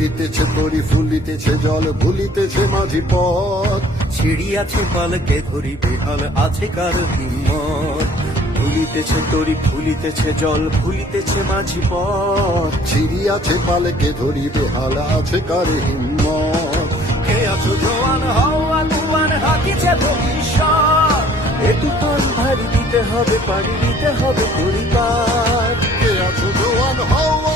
দুলিতেছে তরি ফুলিতেছে জল ভুলিতেছে মাঝি পথ। ছিড়িয়াছে পালকে ধরি বেহাল আছে কার হিম্মত। ভুলিতেছে তরি ফুলিতেছে জল ভুলিতেছে মাঝি পথ। ছিড়িয়াছে পালকে ধরি বেহাল আছে কার হিম্মত। কে আছো জোয়ান হওয়া তুয়ান হাকিছে ভবিষ্যৎ। এ তুফান ভারী দিতে হবে পাড়ি দিতে হবে পরিবার। কে আছো জোয়ান হও